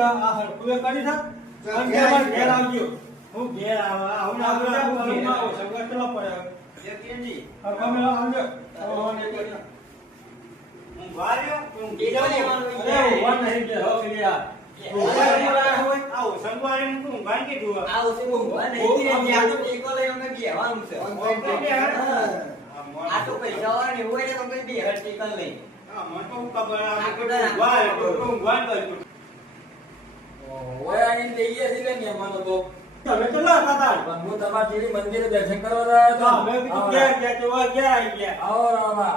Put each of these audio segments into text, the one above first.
આ હરકુએ કરી છે અને ઘેર આવજો હું ઘેર આવું સંગત ચલો પડે યકીનજી અમે આવજો હું વાર્યો હું ગીડો લેવાનું અરે વન નહીં કે હો ક્લિયર આવો સંગવારી હું ગાન કે દુઆ આવો છે હું નહીં કે આ તો ટેકો લઈ અમે બેવાનું છે આ તો પૈસા વાળા હોય ને તમે બે હર ટેકો લઈ હા મને તો ખબર આ વાય તો હું ગાન કરું ઓય આની લઈએ છે કે મહેમાનો તો તમે ચલા હતા હું તમારા જેવી મંદિરે દર્શન કરવા રહ્યા તો અમે બીજું ક્યાં ગયા તો ક્યાં આવી ગયા આવો રામા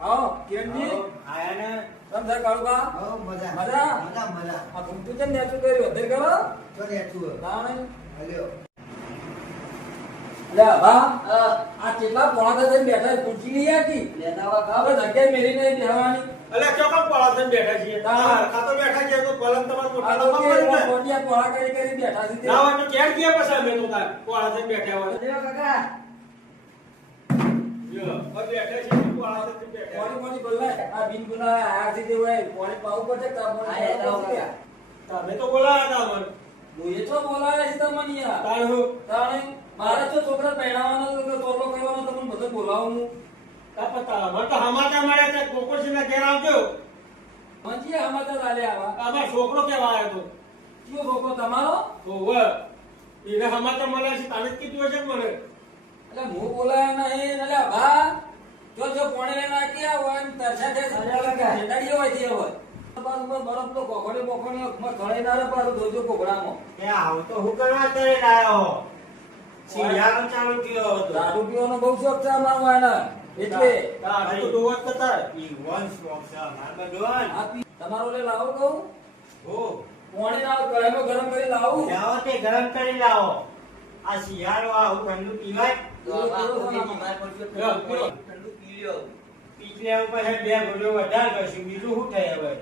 આવો કેમજી આયા ને તમે કાળુબા હો મજા મજા મજા મજા આ ઘૂમતું છે ને તું કર્યું અધર કરો તો ને તું તાણે હલ્યો લે બા આ કેટલા પોળા થઈને બેઠા ખુરશી લઈ આકી લેનાવા કાબે જગ્યા મેરી નહીં બેહવાની અલે ચોકા પોળા થઈને બેઠા છીએ તાર ખાતો બેઠા છીએ તો પલંગ તમાર મોટા લંબા પડી ને કોડિયા પોળા કરી બેઠા છે ના હોય તો કેર કે પછી મે તો તાર પોળા થઈને બેઠા હોય દેવા કાકા યો ઓય બેઠા છીએ પોળા થઈને બેઠા કોની કોની બોલાય આ બિન ગુના આ સીધે હોય કોની પાઉ પડે તા બોલ આયા તમે તો બોલાયા તા મને હું એ તો બોલાયા છે તમને યાર તાણ હો તાણે મારે તો છોકરા પહેણાવાનો તો તોલો કરવાનો તો મને બધું બોલાવું કા પતા મને તો હમાતા મળ્યા છે કોકોશીના ઘેર આવજો મંજી હમાતા આલે આવા આમાં છોકરો કેવા આવ્યો તો કયો છોકરો તમારો ઓવે એને હમાતા મળ્યા છે તાને કીધું છે મને એટલે હું બોલાયા નહીં એટલે બા જો પોણે લઈને નાખી આવો ને તરસા છે ઠંડાડીઓ હોય છે હોય બરફ તો કોખડે કોખડે ખળે ના રે પાછો જોજો કોગડામાં એ આવ તો હું કરવા કરે લાયો સિયારો ચાલુ કયો હતો દારૂ પીવાનો બહુ શોખ છે અમારો વાયના એટલે દારૂ તો દોવત કરતા ઈ વન શોખ છે મારા ડોન આપી તમારો લે લાવો કહું હો પોણે લાવો કળામાં ગરમ કરી લાવો લાવો તે ગરમ કરી લાવો આ સિયારો આવું ઠંડુ પીવાય તો આ બીમાર પડજો ઠંડુ પી લ્યો પીલે ઉપર બે ગોળો વધાર કરશું બીજું શું થાય હવે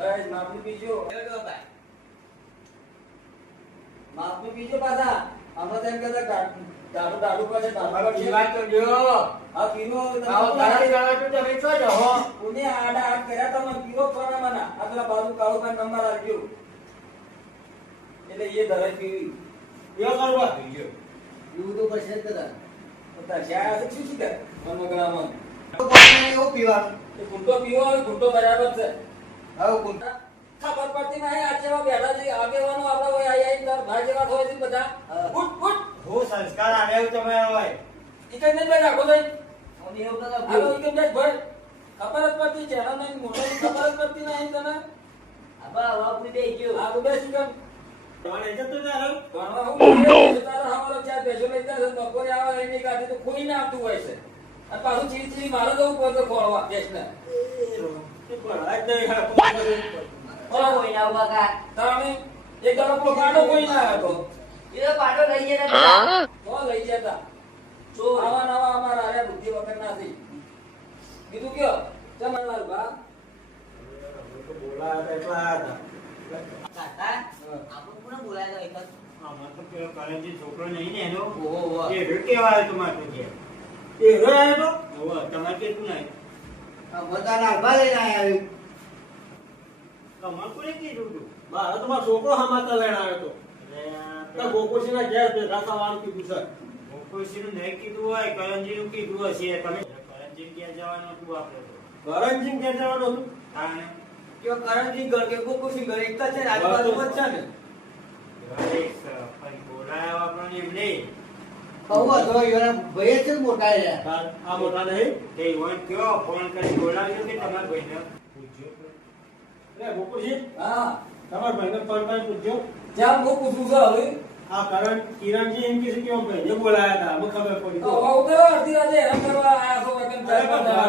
એ માપની પીજો એડો ભાઈ માપની પીજો પાછા અમે તેમ કહેતા દાડુ પાસે દાડુ પીવા તો લ્યો આ પીરો આવો તારી ગાળા તો તમે છો જ હો ઉને આડા આડ કર્યા તમે પીરો કોના મના આગલા બાજુ કાળો ભાઈ નંબર આવજો એટલે એ ધરે પીવી યો કરવા પીજો એવું તો પછી કદા તો જ્યાં છે શું છે મનોગ્રામન તો પાણી એવું પીવાનું તો ગુંટો પીવો ગુંટો બરાબર છે હવે ગુંટા ખબર પડતી નહીં આ જેવા બેઠા છે આગેવાનો આપડા હોય આઈ તાર ભાઈ જેવા હોય છે બધા ઉઠ ઉઠ હો સંસ્કાર આલ્યો તમે હોય ઈ કઈ નહીં રાખો દઈ ઓની એવું બધા હાલો ઈ કેમ બેઠ ભાઈ ખબર જ પડતી છે એના નહીં મોટો ખબર જ પડતી નહીં તને આબા વાપરી દે ગયો આ તો બેસી કેમ કોણ એ જતો ના હાલ કોણવા હું તારા હામરો ચાર બેસો લઈ જા બપોરે આવે એની ગાડી તો કોઈ ના આવતું હોય છે અને પાછું ચીરી મારો જવું પડતો ખોળવા બેસને કે પણ આજ નહીં હા કોઈ ના બાકા તમે એક દડો પાડો કોઈ ના હતો એ પાડો લઈ ગયા તો લઈ જતા તો આવા નવા અમારા આયા બુદ્ધિ વગર ના થઈ કીધું કયો ચમનલાલ બા તો બોલાયા એટલા હતા કાકા આપો કોને બોલાયા એક આમાં તો પેલો કરંજી છોકરો નહીં ને એનો ઓહો એ કેવાય તમારે કે એ રોય તો ઓહો તમારે કેટલું નહીં આ મતાના ભાલે ના આવ્યું તમાર કોને કીધું તું બા તમારો છોકરો હમાતા લઈને આવ્યો તો ગોકુશીના ઘેર ભેગા થવાનું કીધું છે ગોકુશીનું નહીં કીધું હોય કરંજીનું કીધું હશે તમે કરંજી ક્યાં જવાનું હતું આપણે કરંજી ક્યાં જવાનું હતું હા કે કરંજી ઘર કે ગોકુશી ઘર એક જ છે આજુબાજુમાં જ છે ને બોલાયા આપણને એમ નહીં કહું તો એના ભાઈ છે મોટા આ મોટા નહીં તે વન કયો ફોન કરી બોલાવ્યો કે તમારા ભાઈને પૂછ્યો લે ગોકુશી હા તમારા ભાઈને ફોન કરી પૂછ્યો જ્યાં હું પૂછું છું હવે આ કિરણજી એમ કે છે કે ભાઈને બોલાયા હતા મને ખબર પડી તો હવે અડધી રાતે હેરાન કરવા આયા છો વગન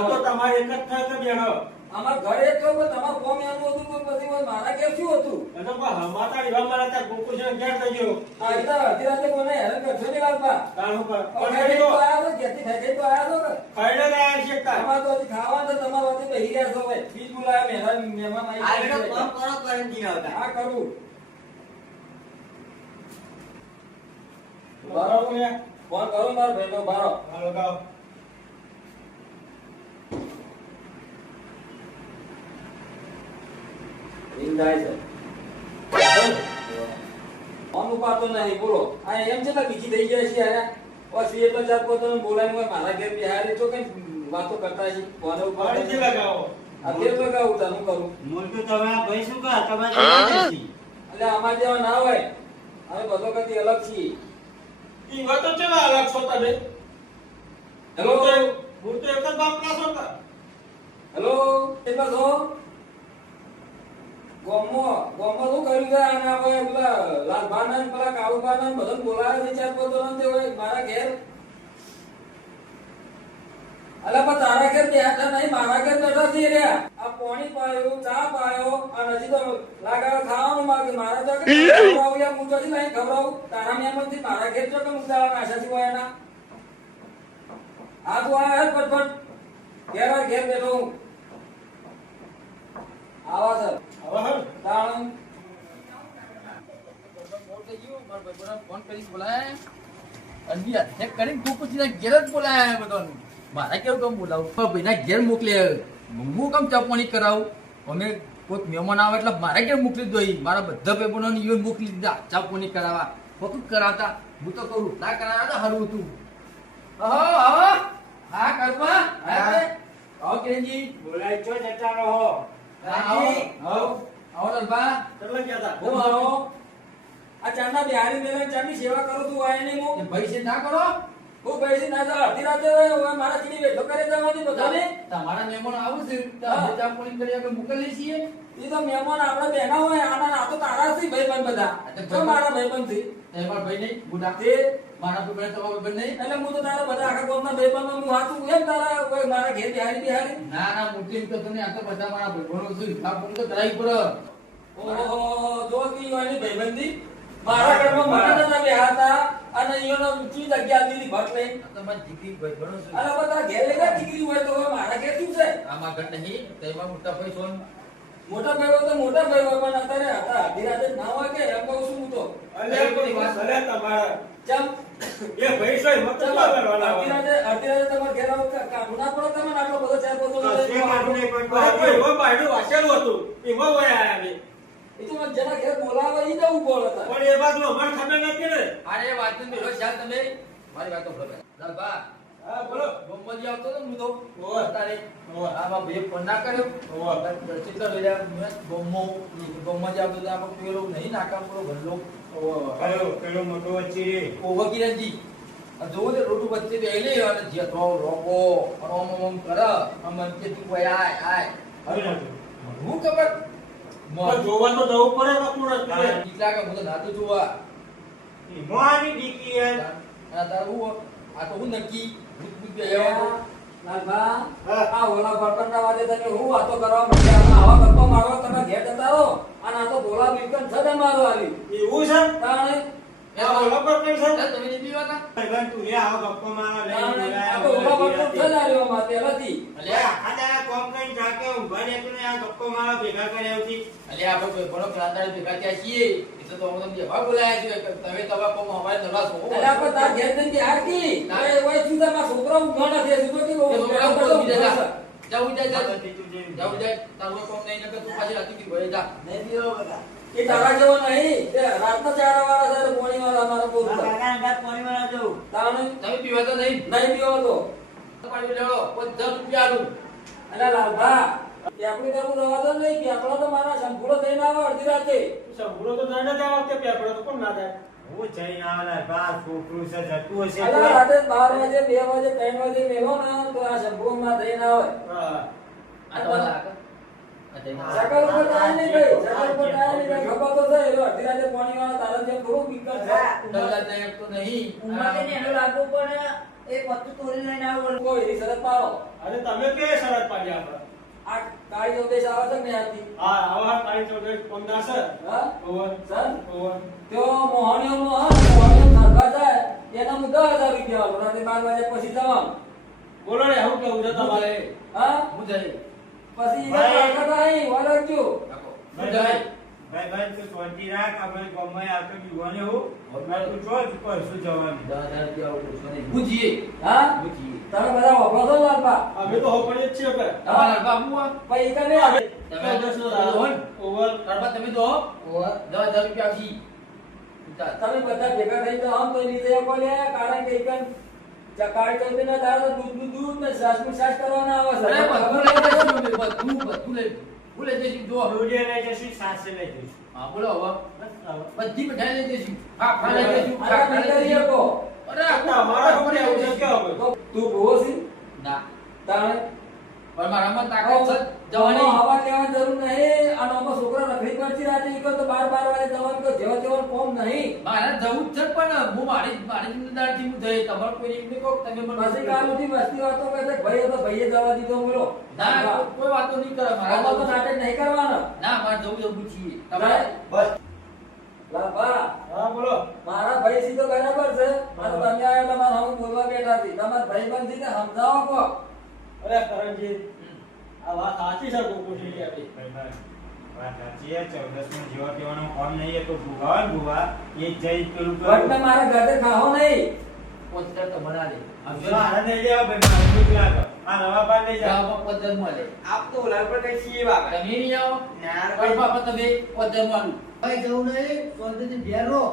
તો તમારે એક જ થાય તો બેનો અમાર ઘરે તો તમાર કોમ એનું હતું તો પછી મારા કે શું હતું એટલે હમાતા એવા મારા ત્યાં ગોકુશી ઘેર થઈ ગયો આ એટલે અડધી રાતે કોને હેરાન કરશો ને લાલપા કાણું પર પણ તો આયા તો જેથી થઈ તો આયા તો ખાઈડે આયા છે કા અમાર તો ખાવા તો તમાર વચ્ચે બેહી રહ્યા છો ભાઈ બીજ બોલાયા મહેમાન આવી આ કોમ કરો કરંજી આવતા આ કરું બારો ને ફોન કરો માર ભાઈનો બારો હાલો ગાવ એમ થાય છે ફોન ઉપાડતો નહીં બોલો આ એમ છે બીજી થઈ જાય છે યાર પછી એટલો ચાર પોતો બોલાવીને મારા ઘેર બિહારી તો કઈ વાતો કરતા છે ફોન ઉપાડી લગાવો આ ઘેર લગાવું તો હું કરું મોટું તમે ભાઈ શું કહા તમારે એટલે અમાર જેવા ના હોય અમે બધો કદી અલગ છીએ ઈ વાતો ચેવા અલગ છો તમે હેલો હું તો એક જ બાપના છો કા હેલો કેટલા છો ગોમો શું કર્યું છે આના હવે પેલા લાલભાના પેલા કાળુભાના બધાને બોલાવે છે ચાર પોતો તે હોય મારા ઘેર અલા પણ તારા ઘેર બેઠા નહીં મારા ઘેર બેઠા છે રે આ પાણી પાયો ચા પાયો આ નજી તો લાગાવે ખાવાનું માંગે મારા તો ખવડાવું યાર હું તો નહીં ખવડાવું તારા મેમનથી મારા ઘેર તો કે મુકદાવા આશાથી હોય ના આ તો આ ફટફટ ઘેર બેઠો આવા સર હવે હર તાણ ફોન કરી બોલાય અંદિયા ચેક કરીને તું પછી ઘેર જ બોલાય બધાનું મારા કેવું કામ બોલાવું ભાઈના ઘેર મોકલે હું કામ ચા પાણી કરાવું અમે કોઈ મહેમાન આવે એટલે મારા ઘેર મોકલી દો મારા બધા ભાઈબંધોને ઈવન મોકલી દીધા ચા પાણી કરાવવા બધું કરાવતા હું તો કરું ના કરાવતા હરવું તું હા કરવા આવો કેજી બોલાય છો જતા રહો આવો લલબા કેટલા ગયા તા હું આવો આ ચાના બિહારી મેલે ચાની સેવા કરું તું આય નહીં હું ભાઈ છે ના કરો હું પૈસી ના તો અડધી રાતે હોય મારા ચીની બેઠો કરે જવાની બધાને તમારા મહેમાન આવું છે ચા પાણી કરી આપણે મોકલીએ છીએ એ તો મહેમાન આપણા બેના હોય આના આ તો તારા થી ભાઈબંધ બધા તો મારા ભાઈબંધ થી એમાં ભાઈ નહીં બુડા તે મારા ભાઈ તમારા ભાઈ નહીં એટલે હું તો તારા બધા આખા ગામના ભાઈબંધ હું હાથું એમ તારા કોઈ મારા ઘેર બિહારી ના ના મોટી તો તને આ તો બધા મારા ભાઈબંધો છે આ ફોન તો કરાઈ પર ઓહો જો કી વાળી ભાઈબંધી મારા ઘરમાં મોટા દાદા બેહાતા અને ઈયોનો ઊંચી જગ્યા દીધી ભટ લઈ તમારી દીકરી ભાઈબંધો છે અરે બધા ઘેર લેગા દીકરી હોય તો મારા ઘેર શું છે આમાં ઘર નહીં તેમાં મોટા ભાઈ સોન મોટા ભાઈ હોય તો મોટા ભાઈ હોય પણ અત્યારે હતા અડધી રાતે ના હોય કે એમ કહું છું હું તો અલ્યા કોઈ વાત ભલે તમારા ચમ એ ભાઈ છે મત કરવાના અડધી રાતે તમારે ઘેર આવો કાઢું ના પડે તમે આટલો બધો ચાર પોતો કોઈ હો બાયડું વાસેલું હતું એમાં વયા આયા બે એ તો મને જેના ઘેર બોલાવે ઈ જવું પડે હતા પણ એ બાજુ અમાર ખબર નથી ને અરે વાત ને મેલો શાલ તમે મારી વાત તો ભલે દરબા હા બોલો બોમ્બજી આવતો તો હું તો ઓય. તારે ઓય. આમાં બે ફોન ના કર્યો ઓય. ચિત્ર લઈ મેં બોમ્બજી આવતો તો આમાં પેલો નહીં નાકામ પેલો ભલ્લો પેલો મોટો વચ્ચે ઓ વકીલજી આ જોવો ને રોડ વચ્ચે બેહલે અને જેતો રોકો અને ઓમ કરે આમ કે તું કોઈ આય હું ખબર પણ જોવા તો જવું પડે ને કોણ હતું કેટલા કે હું તો નાતો જોવા મોની દીકી યાર આ તારું હું આ તો હું નક્કી ભૂત ગયો લાલભા હા. આ ઓલા બળપણના વાદે તમે હું વાતો કરવા માંડ્યા આવા ગપ્પો મારવા તમે ઘેર જતા રહો અને આ તો બોલા બિલકુલ છે મારો આવી એવું છે તાણે આ ઓલા પર કઈ છે તમે નહીં પીવા કા ભાઈબંધ તું રે આવો ગપ્પો મારવા લઈને તાણે આ તો ઓલા બળપણ છે જ આવ્યો માં પહેલાથી અલ્યા આખા કોમ કઈ જાકે ઉભા રહે તું ને આ ગપ્પો મારવા ભેગા કર્યા હતી અલે આપણે ઘણો ક્રાંતાળી ભેગા થયા છીએ એટલે તો અમે તમને એવા બોલાયા છે કે તમે તવા કોમ અમારે નવા છો અરે આપણે તાર ઘેર જઈને બિહાર કી ના. એ ઓય સીધા માં છોકરો ઊંઘો નથી સીધો કી જાવું જાય નહીં જાવું જાય તારું કોમ નહીં નકર તું પાછી રાતી ભરે જા નહીં પીવો બધા એ તારા જેવો નહીં એ રાતના 4 વાળા છે પોણી વાળા અમારા બોલ તાણે તમે પીવા તો નહીં નહીં પીવો તો પાણી લેવડો 50 રૂપિયા આલું અરે લાલભા પેપડી કરવું રવા દો નહીં પેપડો તો મારા સંપૂર્ણ થઈને આવે અડધી રાતે સંભળો તો જાણે જ આ વખતે પેપડો તો કોણ ના થાય હું જઈને આવેલા બા છોકરું છે જતું હશે અરે રાતે 12 વાગે 2 વાગે 3 વાગે મેલો ને તો આ સંપૂર્ણમાં થઈને આવે હા આ તો લાગે સકલ ઉપર કાંઈ નહીં ભાઈ સકલ ઉપર કાંઈ નહીં ભાઈ ખબર તો છે એલો અડધી રાતે પાણી વાળા તારા જેમ થોડું બીકર છે ડલ્લા જાય તો નહીં કોઈ એની શરત પાડો અરે તમે કે શરત પાડી આપણે આ કાળી ચૌદેશ આવે છે ને આથી હા આવા તારી ચોદે 15 છે હા ઓવર સર ઓવર તો મોહણીઓ સરખા જાય એના હું 10,000 રૂપિયા આલું રાતે 12 વાગ્યા પછી જવાનું બોલો ને આવું કેવું છે તમારે હા હું જઈ પછી એ પાછા નહીં વળગજો ભાઈ તું શાંતિ રાખ આપણે ગમે આવતો દીવાનો હું તું જો પરસું જવાનું 10,000 રૂપિયા આવું છું નહીં હું જીએ હા હું જીએ તમે બધા વાપરો છો લાલપા અમે તો હોપડીએ જ છીએ કે તમારા બાબુ આ પછી કને આવે તમે 1400 રોહન ઓવર કરવા તમે જો ઓવર 10,000 રૂપિયા આપી તમે બધા ભેગા થઈ જાઓ આમ તો નીચે બોલે કારણ કે એકન ચકાળી ચૌધી ના દાડો દૂધ ને શ્વાસ કરવાના આવે છે અરે બધું લઈ જઈશું બધું લઈ જઈશું જો દૂધિયા લઈ જઈશું, સાસે લઈ જઈશું. હા બોલો હવે બસ આવો. બધી મીઠાઈ લઈ જઈશું ખાખરા લઈ જઈશું આ ખાખરા લઈ નીકળી જઈશું શકો અરે તમારા હોપડી આવું છે કે હવે તો તું ભૂવો છે ના તાણે પણ મારામાં તાકાત છે જવાની હવા લેવાની જરૂર નહીં અને આમાં છોકરા રખડી પડતી રાતે ઈકો તો 12 વાગે જવાનું તો જેવા તેવા કોમ નહીં મારે જવું જ છે પણ હું મારી જિમ્મેદારી હું જઈ તમારે કોઈ એમને કહો તમે મને પછી કાલ ઉઠી મસ્તી વાતો કરે છે ભાઈ તો ભાઈએ જવા દીધો બોલો ના કોઈ વાતો નહીં કરે આમાં તો મારા નાટક નહીં કરવાના ના મારે જવું છીએ તમારે બસ લાભા હા બોલો મારા ભાઈ સી તો બરાબર છે અને તમે આયા તમારા હું બોલવા બેઠા હતી તમારા ભાઈ બંધ ને સમજાવો કો અરે કરણજી આ વાત સાચી છે ગોકુજી કે આપી ભાઈ, વાત સાચી છે. 14 જેવા કહેવાનો કોમ નહીં એ તો ભૂવા હોય ને ભૂવા એ જ જઈ પેલું બટ ને મારા ઘરે ખાઓ નહીં પોસ્ટર તો બના દે જો આને લઈ લેવા ભાઈ, મારે ભૂખ લાગે. આ નવા પાન લઈ જા. ગામમાં પોસ્ટર મળે આપ તો ઓલા પર કઈ છીએ બાપ તમે નહીં આવો ના પણ બાપા તમે પોસ્ટર મારું ભાઈ જવું નહીં શાંતિથી ઘેર રહો.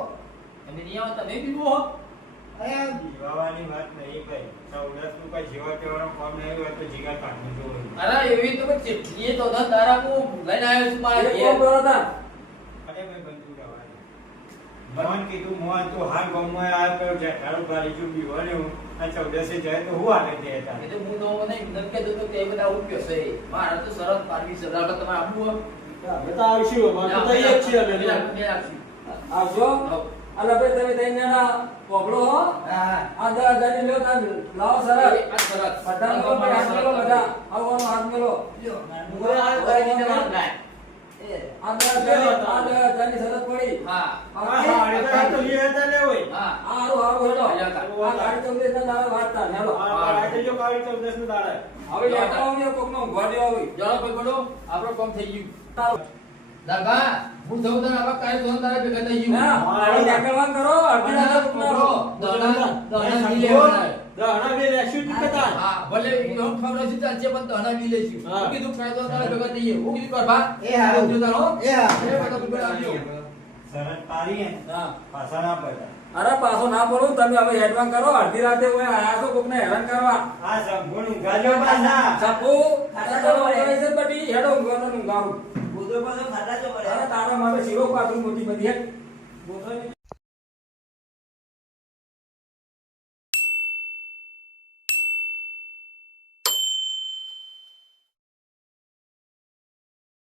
તમે નહીં આવો તમે બી હો અરે આ જીવાવાની વાત નહીં ભાઈ. 14 નું કઈ જેવા કહેવાનો કોમ નહીં હોય તો જીગા કાઢવું જોવે. અરે એવી તો કોઈ ચીટલી તો ન તારા હું લઈને આવ્યો છું મારા એ ઘેર. કોમ કરો તા અરે ભાઈ બંધુ રહેવા દે. મોહન કીધું મોહન તું હાલ ગમમાં આ પેલો જેઠાડું ગાડી જો બીવાનું આ 14 જાય તો હું આગળ દે હતા. એ તો હું તો નહીં નક્કી કીધું તો તે બધા ઉઠ્યો છે મારે તો શરત પાડવી છે રાત તમારે આપવું અમે તો આવીશું અમે તો તૈયાર જ છીએ અમે તો. આવજો અને ભાઈ તમે તઈને ના પકડો હો હા આ 10,000 ની લ્યો તાર લાવો સરસ બધા લોકો પર હાથ મેલો બધા આવવાનો હાથ મેલો લ્યો મોરે આ બધાની જવાબ એ આ 10,000 ની શરત પડી હા આ સાડી તો આ તો લઈ હતા લે ઓય હા આ હારું હેડો લ્યો આ ગાડી ચૌધરી ના દાડા વાંચતા હેડો આ આ જો કાળી 14 નું દાડે હવે લેતા આવીએ કોકનો ગોડ્યો આવી ચાલો ભાઈ બોલો આપણો કામ થઈ ગયું દાદા હું જઉં તને આવા કાય તો તારે ભેગા થઈ ગયું ના હવે નીકળવાનું કરો અડધી રાતે પકડો પકડો દહણા બી લેવાના દાણા બે લેશું તું કતા હા ભલે હું ખબર છે ચાલશે પણ દહણા બી લેશું હા. હું કીધું કાય તો તારે ભેગા થઈ ગયું હું કીધું કરવા એ હારું. જો તારો એ હા એ બધા ભેગા આવજો શરત પાડીએ ને હા પાછા ના પડતા. અરે પાછો ના બોલો તમે હવે હેડવાન કરો અડધી રાતે હું આયા છો કોકને હેરાન કરવા આ સંપૂર્ણ ગાજો પાછા. સપુ તારા તો ઓપરેશન પડી હેડો ઊંઘવાનું ઊંઘાવું બોધો પર ખાતા જો પડે અરે તારા મારે શીરો પાથરું મોટી બધી હેડ બોધો